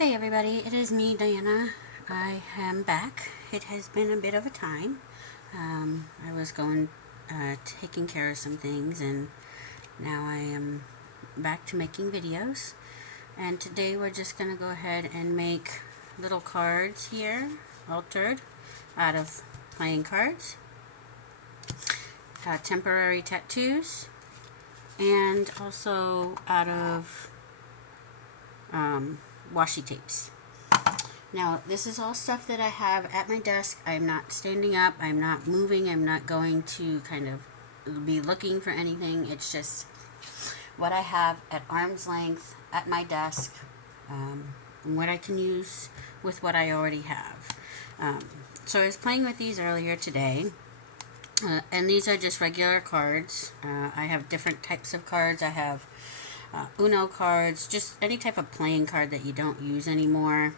Hey everybody, it is me, Diana. I am back. It has been a bit of a time. I was taking care of some things, and now I am back to making videos. And today we're just going to go ahead and make little cards here, altered, out of playing cards, temporary tattoos, and also out of washi tapes. Now, this is all stuff that I have at my desk. I'm not standing up. I'm not moving. I'm not going to kind of be looking for anything. It's just what I have at arm's length at my desk, and what I can use with what I already have. So I was playing with these earlier today. And these are just regular cards. I have different types of cards. I have Uno cards, just any type of playing card that you don't use anymore.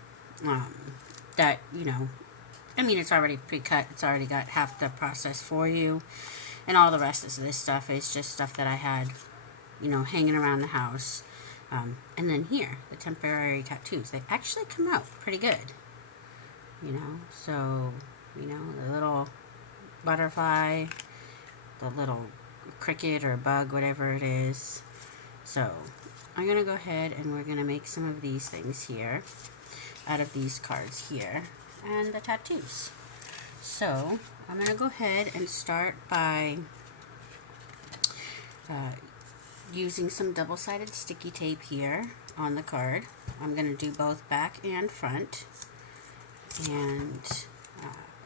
That, it's already pre-cut. It's already got half the process for you. And all the rest of this stuff is just stuff that I had, hanging around the house. And then here, the temporary tattoos. They actually come out pretty good. So, the little butterfly, the little cricket or bug, whatever it is. So, I'm going to go ahead and we're going to make some of these things here out of these cards here and the tattoos. So I'm going to go ahead and start by using some double-sided sticky tape here on the card. I'm going to do both back and front, and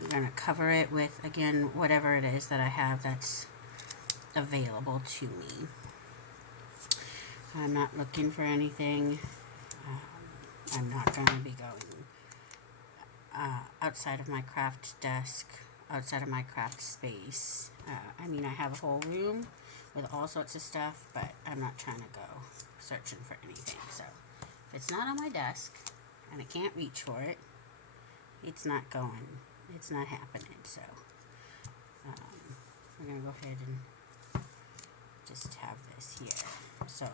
I'm going to cover it with, again, whatever it is that I have that's available to me. I'm not looking for anything. I'm not going to be going outside of my craft desk, outside of my craft space. I have a whole room with all sorts of stuff, but I'm not trying to go searching for anything. So if it's not on my desk and I can't reach for it, it's not happening. So we're going to go ahead and just have this here. So,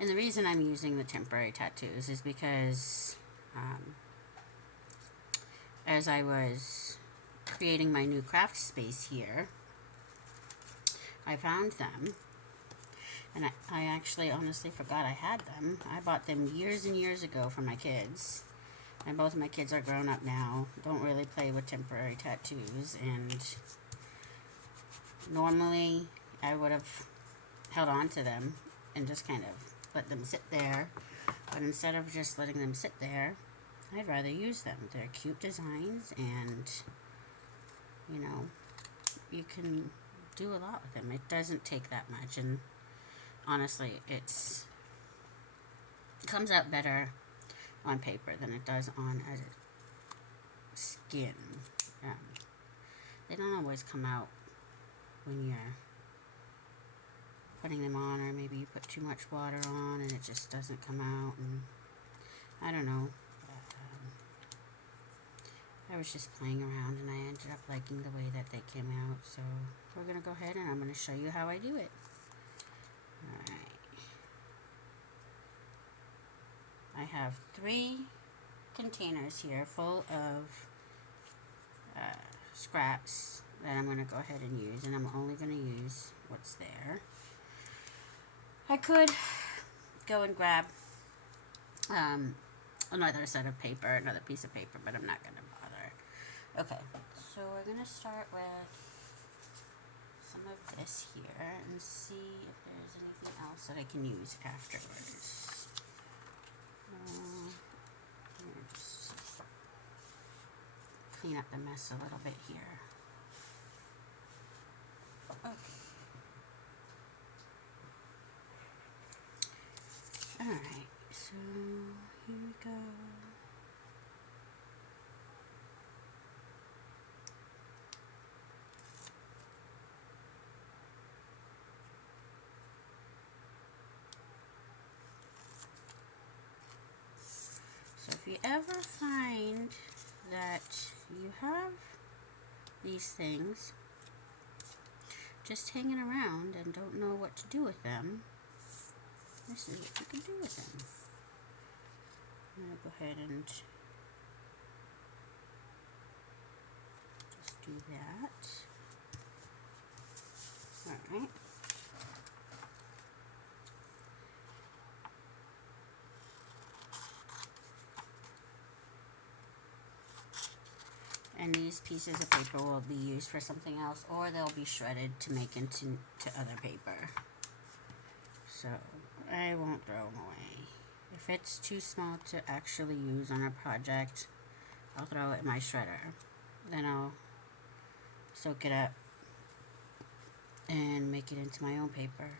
and the reason I'm using the temporary tattoos is because as I was creating my new craft space here, I found them, and I actually honestly forgot I had them. I bought them years and years ago for my kids, and both of my kids are grown up now, don't really play with temporary tattoos, and normally I would have held on to them and just kind of let them sit there, but instead of just letting them sit there, I'd rather use them. They're cute designs, and you can do a lot with them. It doesn't take that much, and honestly, it comes out better on paper than it does on a skin. They don't always come out when you're putting them on, or maybe you put too much water on and it just doesn't come out, and I don't know. I was just playing around and I ended up liking the way that they came out, so we're going to go ahead and I'm going to show you how I do it. Alright. I have 3 containers here full of scraps that I'm going to go ahead and use, and I'm only going to use what's there. I could go and grab another set of paper, another piece of paper, but I'm not going to bother. Okay, so we're going to start with some of this here and see if there's anything else that I can use afterwards. Just clean up the mess a little bit here. Okay. Alright, so here we go. So if you ever find that you have these things just hanging around and don't know what to do with them, this is what you can do with them. I'm going go ahead and just do that. Alright. And these pieces of paper will be used for something else, or they'll be shredded to make into other paper. So I won't throw them away. If it's too small to actually use on a project, I'll throw it in my shredder. Then I'll soak it up and make it into my own paper.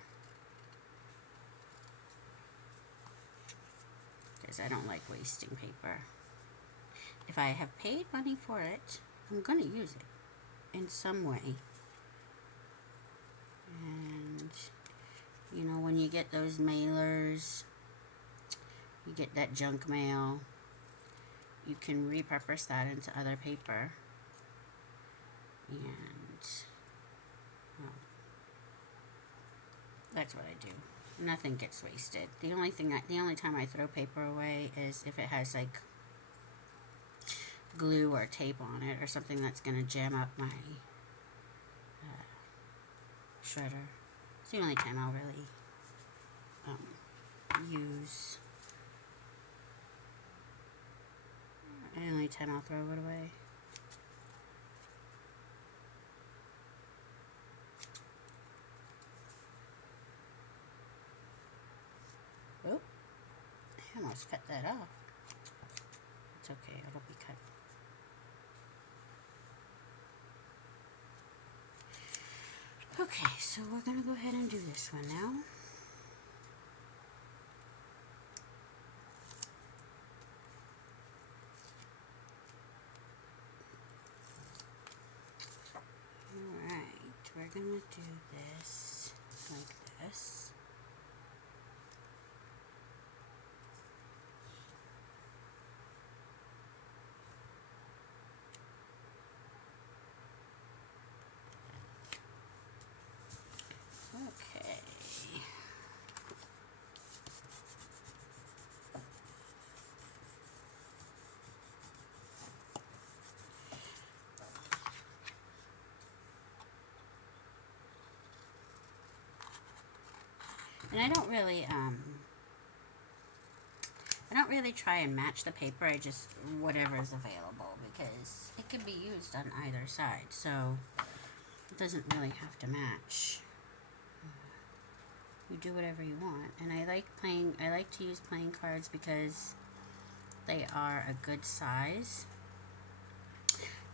Because I don't like wasting paper. If I have paid money for it, I'm going to use it in some way. And, you know, when you get those mailers, you get that junk mail, you can repurpose that into other paper. And, well, that's what I do. Nothing gets wasted. The only time I throw paper away is if it has, like, glue or tape on it or something that's going to jam up my shredder. It's the only time I'll really use. The only time I'll throw it away. Oh, I almost cut that off. It's okay, it'll be cut. Okay, so we're going to go ahead and do this one now. Alright, we're going to do this like this. Okay. And I don't really try and match the paper. I just, whatever is available, because it can be used on either side, so it doesn't really have to match. You do whatever you want. And I like to use playing cards because they are a good size.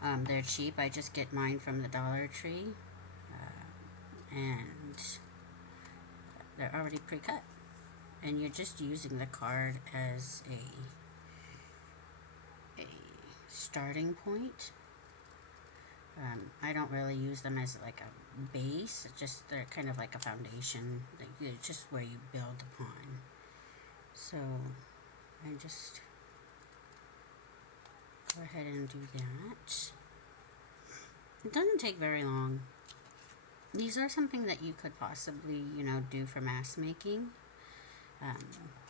They're cheap. I just get mine from the Dollar Tree. And they're already pre-cut. And you're just using the card as a starting point. I don't really use them as like a base. Just they're kind of like a foundation. They're just where you build upon. So I just go ahead and do that. It doesn't take very long. These are something that you could possibly, do for mask making.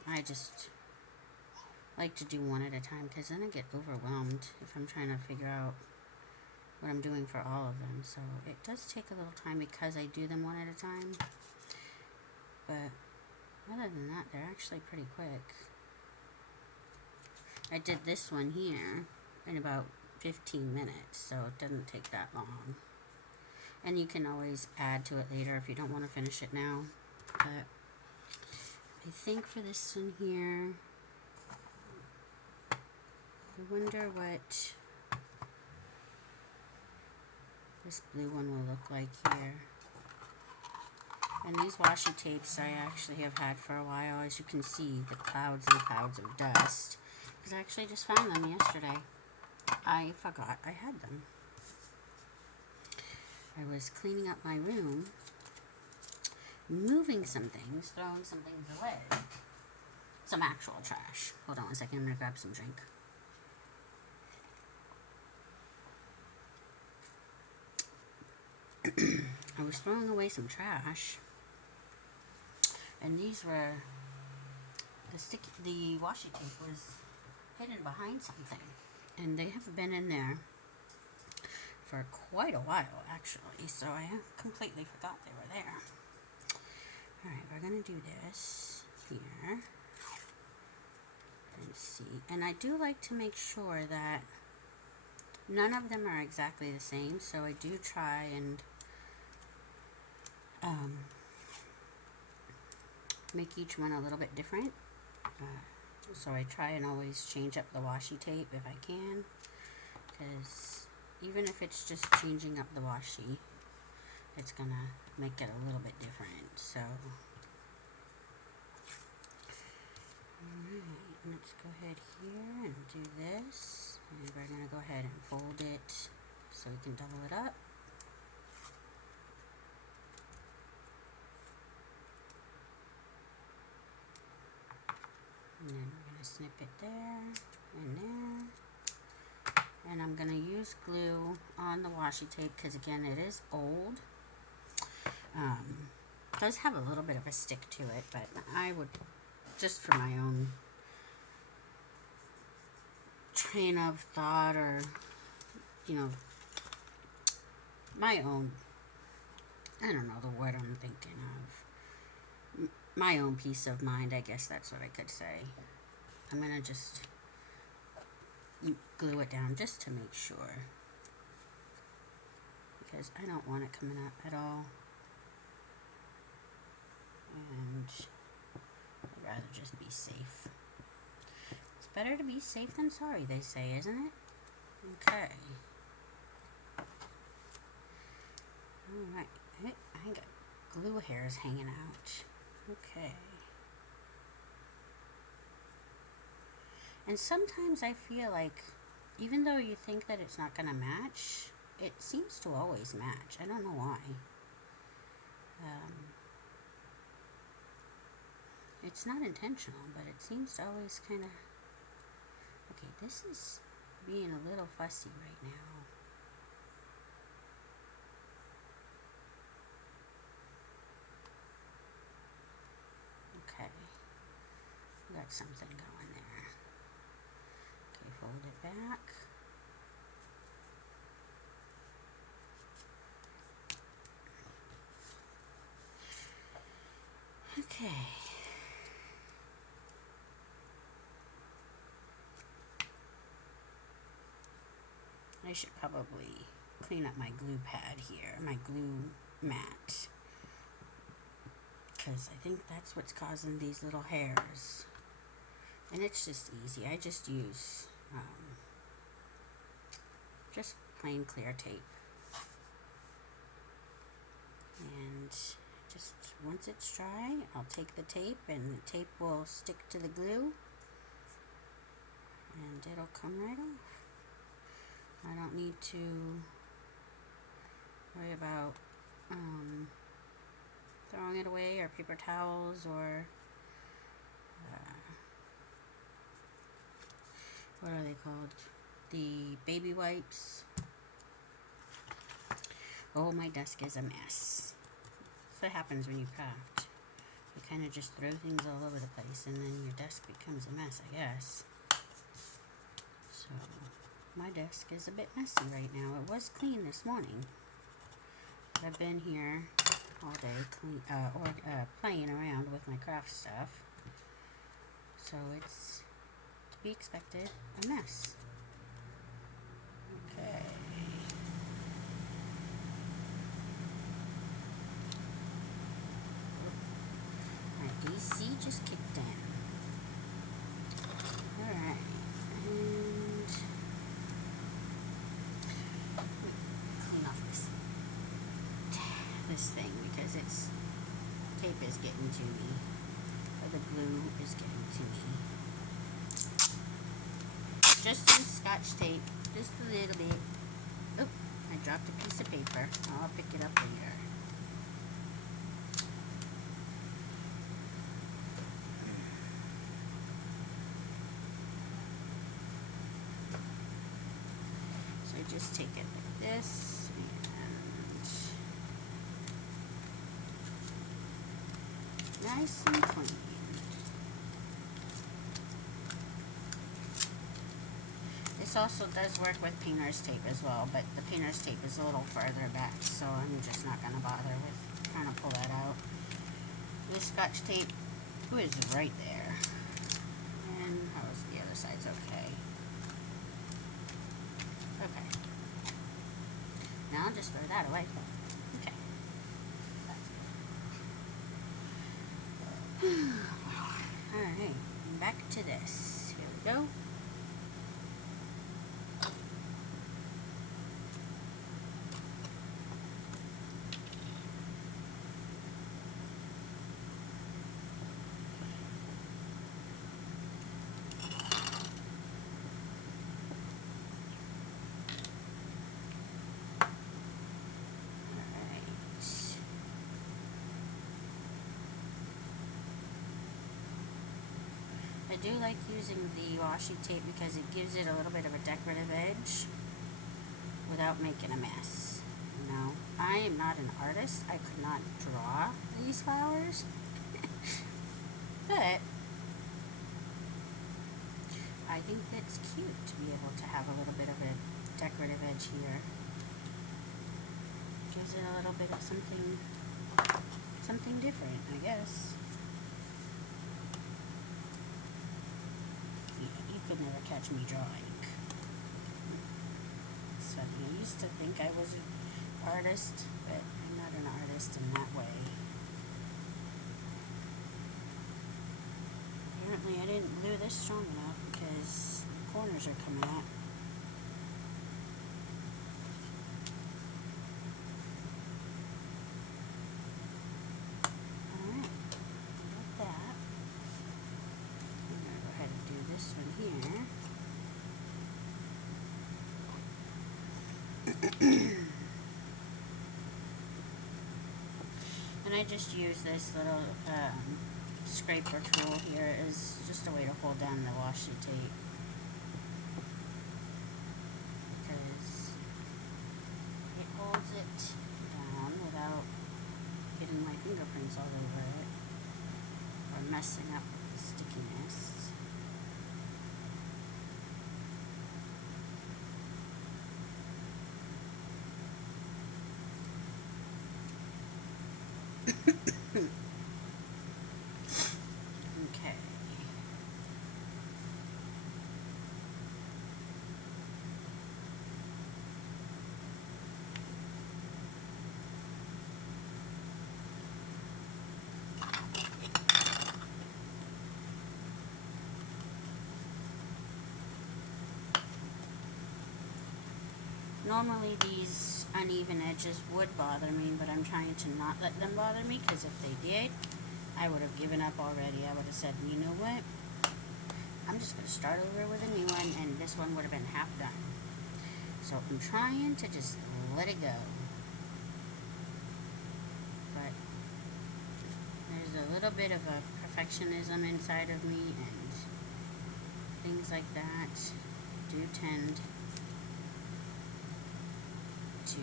I just like to do one at a time because then I get overwhelmed if I'm trying to figure out what I'm doing for all of them. So it does take a little time because I do them one at a time. But other than that, they're actually pretty quick. I did this one here in about 15 minutes, so it doesn't take that long. And you can always add to it later if you don't want to finish it now. But I think for this one here, I wonder what this blue one will look like here. And these washi tapes I actually have had for a while. As you can see, the clouds and clouds of dust. Because I actually just found them yesterday. I forgot I had them. I was cleaning up my room, moving some things, throwing some things away. Some actual trash. Hold on one second, I'm going to grab some drink. I was throwing away some trash, and these were the washi tape was hidden behind something. And they have been in there for quite a while, actually. So I completely forgot they were there. Alright, we're going to do this here. And see. And I do like to make sure that none of them are exactly the same. So I do try and make each one a little bit different. So I try and always change up the washi tape if I can, because even if it's just changing up the washi, it's gonna make it a little bit different. So alright, let's go ahead here and do this, and we're gonna go ahead and fold it so we can double it up. And then we're going to snip it there and there. And I'm going to use glue on the washi tape because, again, it is old. It does have a little bit of a stick to it, but I would, just for my own train of thought, or, you know, my own, I don't know the word I'm thinking of. My own peace of mind, I guess that's what I could say. I'm going to just glue it down just to make sure, because I don't want it coming up at all. And I'd rather just be safe. It's better to be safe than sorry, they say, isn't it? Okay. Alright. I got glue hairs hanging out. Okay. And sometimes I feel like, even though you think that it's not going to match, it seems to always match. I don't know why. It's not intentional, but it seems to always kind of... Okay, this is being a little fussy right now. Okay. Got something going there. Okay, fold it back. Okay. I should probably clean up my glue pad here, my glue mat, because I think that's what's causing these little hairs. And it's just easy. I just use just plain clear tape. And just once it's dry, I'll take the tape, and the tape will stick to the glue, and it'll come right off. I don't need to worry about throwing it away, or paper towels, or what are they called? The baby wipes. Oh, my desk is a mess. That's what happens when you craft. You kind of just throw things all over the place, and then your desk becomes a mess, I guess. So my desk is a bit messy right now. It was clean this morning, but I've been here all day playing around with my craft stuff, so it's to be expected, a mess. Okay. My AC just kicked in. Alright. And clean off this thing, because it's tape is getting to me, or the glue is getting to me. Just some Scotch tape, just a little bit. Oh, I dropped a piece of paper. I'll pick it up later. So I just take it like this, and nice and clean. This also does work with painter's tape as well, but the painter's tape is a little farther back, so I'm just not going to bother with trying to pull that out. This Scotch tape is right there. And how is the other side's okay? Okay. Now I'll just throw that away. Okay. Alright, back to this. Here we go. I do like using the washi tape because it gives it a little bit of a decorative edge without making a mess. You know, I am not an artist. I could not draw these flowers. But I think it's cute to be able to have a little bit of a decorative edge here. Gives it a little bit of something different, I guess. You could never catch me drawing. So I used to think I was an artist, but I'm not an artist in that way. Apparently I didn't glue this strong enough because the corners are coming out. Alright, got that. I'm going to go ahead and do this one here. And I just use this little scraper tool here as just a way to hold down the washi tape, because it holds it down without getting my fingerprints all over it or messing up with the stickiness. Okay. Normally these uneven edges would bother me, but I'm trying to not let them bother me, because if they did, I would have given up already. I would have said, you know what, I'm just going to start over with a new one, and this one would have been half done. So I'm trying to just let it go. But there's a little bit of a perfectionism inside of me, and things like that do tend to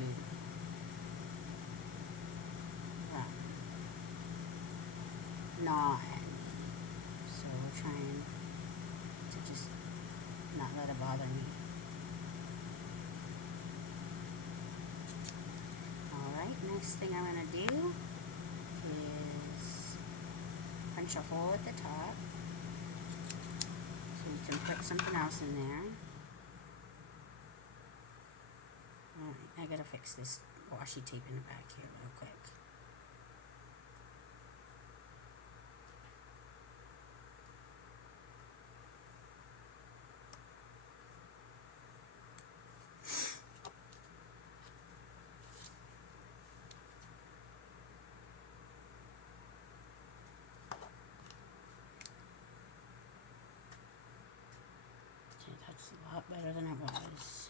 gnaw at me. So we're trying to just not let it bother me. Alright, next thing I'm going to do is punch a hole at the top so you can put something else in there. Alright, I gotta fix this washi tape in the back here real quick. Okay, that's a lot better than it was.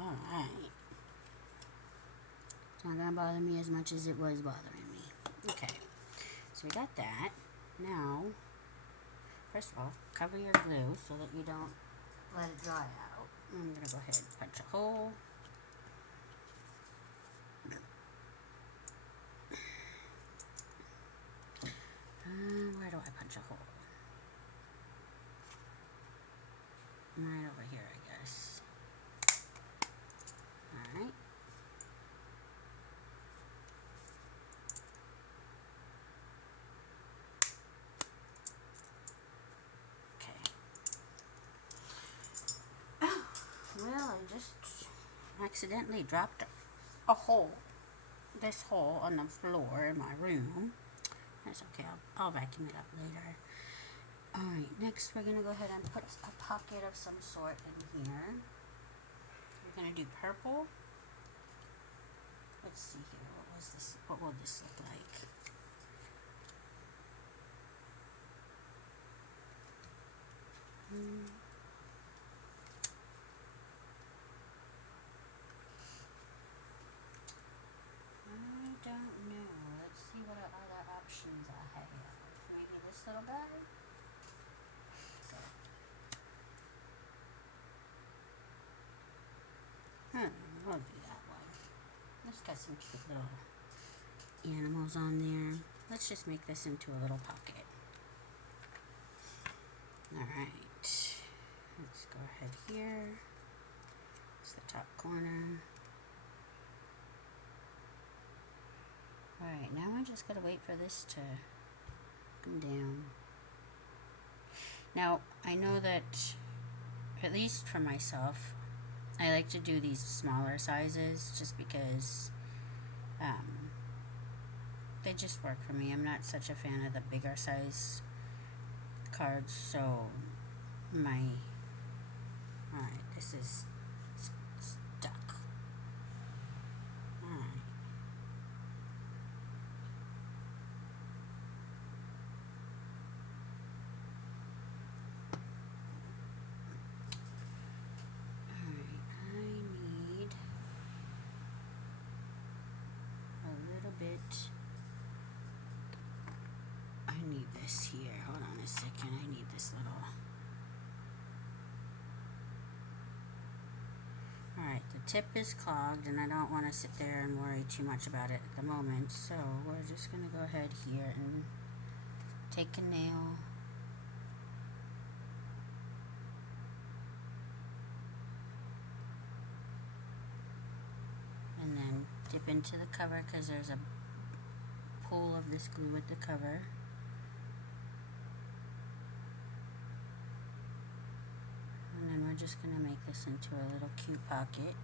Alright. It's not going to bother me as much as it was bothering me. Okay. So we got that. Now, first of all, cover your glue so that you don't let it dry out. I'm going to go ahead and punch a hole. Where do I punch a hole? accidentally dropped this hole on the floor in my room. That's okay, I'll vacuum it up later. Alright, next we're going to go ahead and put a pocket of some sort in here. We're going to do purple. Let's see here, what will this look like? I don't know. Let's see what other options I have. Maybe this little guy? We'll do that one. Let's got some cute little animals on there. Let's just make this into a little pocket. Alright. Let's go ahead here. It's the top corner. Alright, now I just gotta wait for this to come down. Now, I know that, at least for myself, I like to do these smaller sizes just because they just work for me. I'm not such a fan of the bigger size cards, so alright, this is stuck. Alright. I need this here. Hold on a second. I need this little. Alright, the tip is clogged and I don't want to sit there and worry too much about it at the moment. So we're just going to go ahead here and take a nail. And then dip into the cover because there's a pool of this glue at the cover. And then we're just going to make this into a little cute pocket.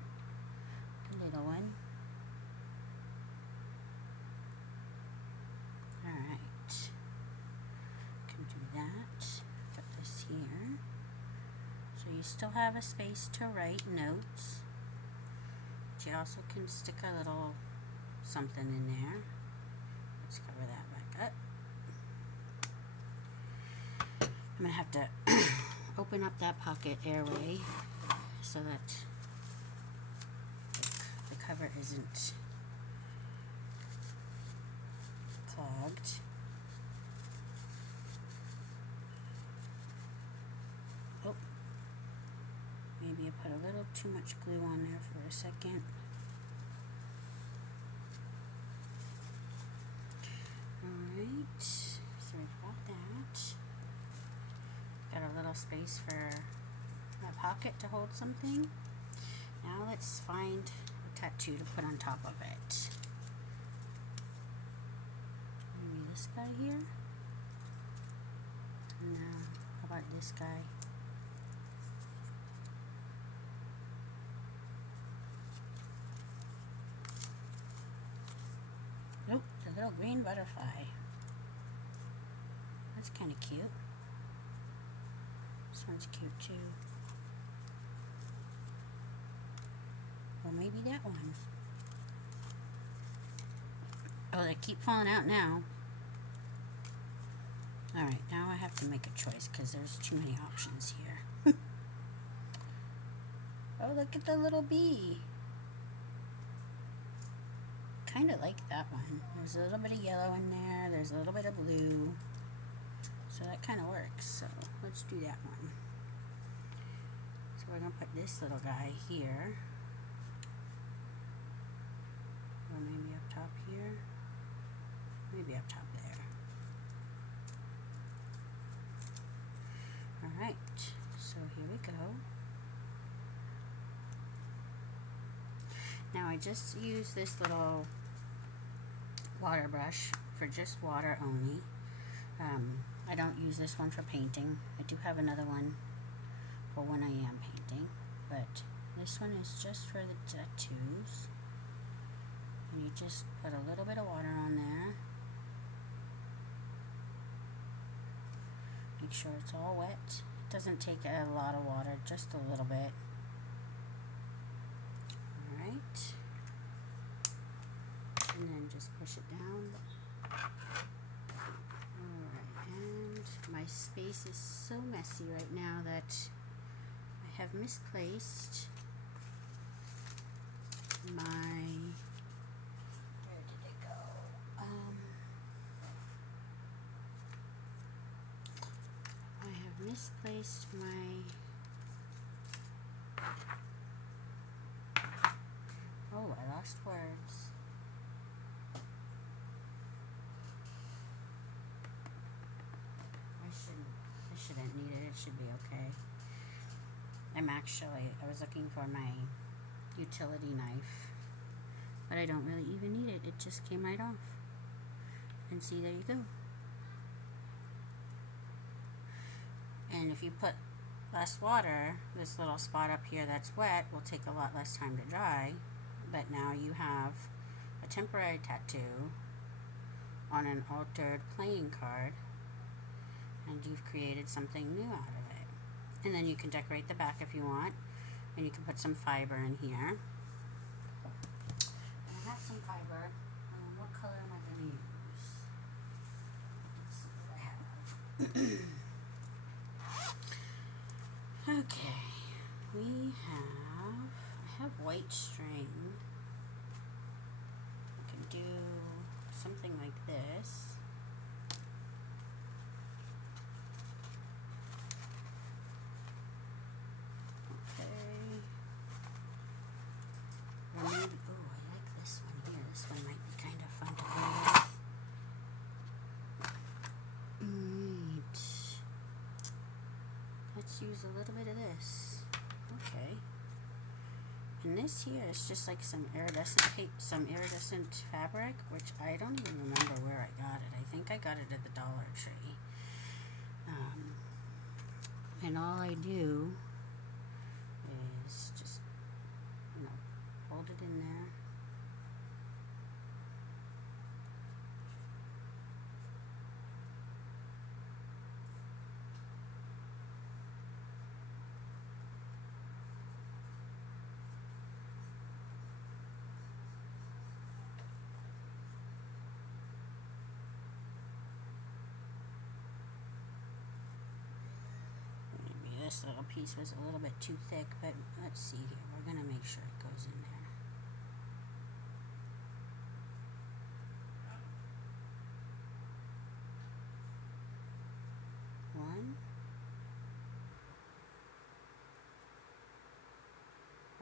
A little one. Alright. Can do that. Put this here. So you still have a space to write notes. But you also can stick a little something in there. Let's cover that back up. I'm going to have to open up that pocket airway so that the cover isn't clogged. Oh, maybe I put a little too much glue on there for a second. Alright, so we've got that. Got a little space for a pocket to hold something. Now let's find a tattoo to put on top of it. Maybe this guy here? No, how about this guy? Nope, the little green butterfly. That's kind of cute. This one's cute too. Or maybe that one. Oh, they keep falling out now. Alright, now I have to make a choice because there's too many options here. Oh, look at the little bee. Kind of like that one. There's a little bit of yellow in there. There's a little bit of blue. So that kind of works. So let's do that one. So we're going to put this little guy here. Or maybe up top here. Maybe up top there. Alright. So here we go. Now I just use this little water brush for just water only. I don't use this one for painting. I do have another one for when I am painting, but this one is just for the tattoos. And you just put a little bit of water on there. Make sure it's all wet. It doesn't take a lot of water, just a little bit. Alright. And then just push it down. Alright, and my space is so messy right now that I have misplaced my, where did it go? I have misplaced my, oh, I lost words. I shouldn't need it. It should be okay. I was looking for my utility knife, but I don't really even need it. It just came right off. And see, there you go. And if you put less water, this little spot up here that's wet will take a lot less time to dry, but now you have a temporary tattoo on an altered playing card, and you've created something new out of it. And then you can decorate the back if you want, and you can put some fiber in here. And I have some fiber. What color am I going to use? Let's see what I have. Okay, I have white string. I can do something like this. Okay. Or maybe, oh, I like this one here. This one might be kind of fun to play with. Right. Let's use a little bit of this. Okay. And this here is just like some iridescent fabric, which I don't even remember where I got it. I think I got it at the Dollar Tree. And all I do is just, hold it in there. This little piece was a little bit too thick, but let's see here. We're going to make sure it goes in there. One.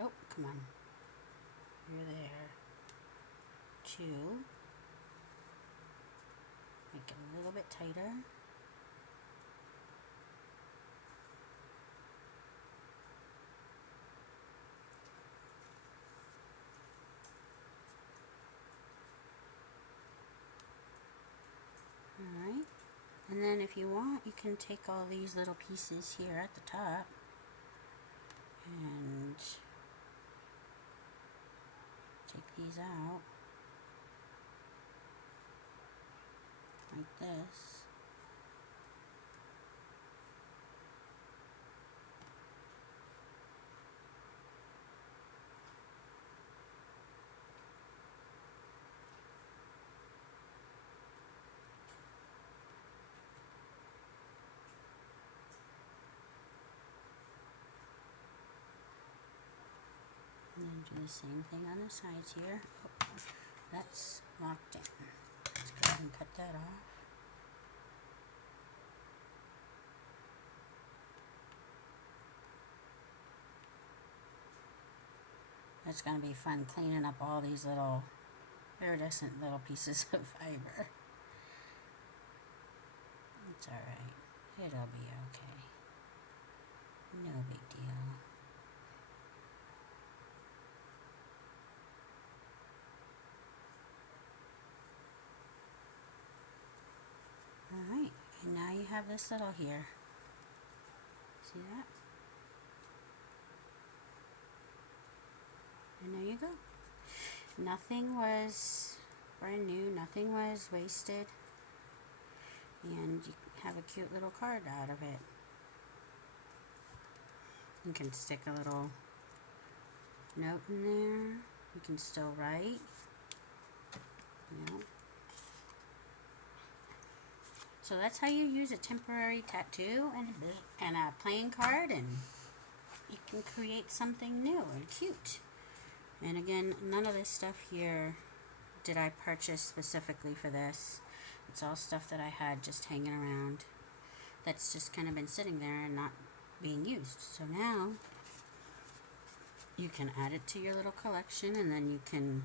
Oh, come on. You're there. Two. Make it a little bit tighter. Alright, and then if you want, you can take all these little pieces here at the top and take these out like this. And then do the same thing on the sides here. Oh, that's locked in. Let's go ahead and cut that off. It's going to be fun cleaning up all these little iridescent little pieces of fiber. It's alright. It'll be okay. No big deal. Alright, and now you have this little here. See that? And there you go. Nothing was brand new, nothing was wasted. And you have a cute little card out of it. You can stick a little note in there. You can still write. You know. So that's how you use a temporary tattoo and a playing card, and you can create something new and cute. And again, none of this stuff here did I purchase specifically for this. It's all stuff that I had just hanging around that's just kind of been sitting there and not being used. So now you can add it to your little collection, and then you can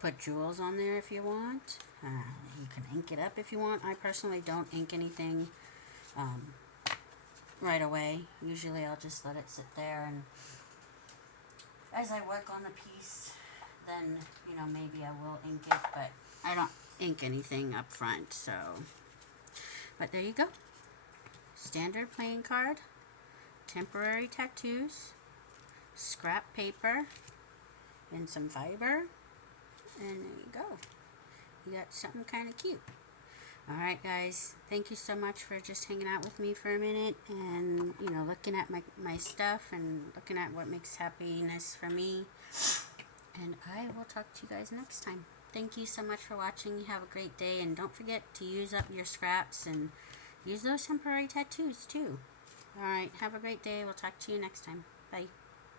put jewels on there if you want. You can ink it up if you want. I personally don't ink anything right away. Usually I'll just let it sit there, and as I work on the piece, then, you know, maybe I will ink it, but I don't ink anything up front, so. But there you go. Standard playing card, temporary tattoos, scrap paper, and some fiber, and there you go. You got something kind of cute. Alright guys, thank you so much for just hanging out with me for a minute and, you know, looking at my stuff and looking at what makes happiness for me. And I will talk to you guys next time. Thank you so much for watching. You have a great day, and don't forget to use up your scraps and use those temporary tattoos too. Alright, have a great day. We'll talk to you next time. Bye.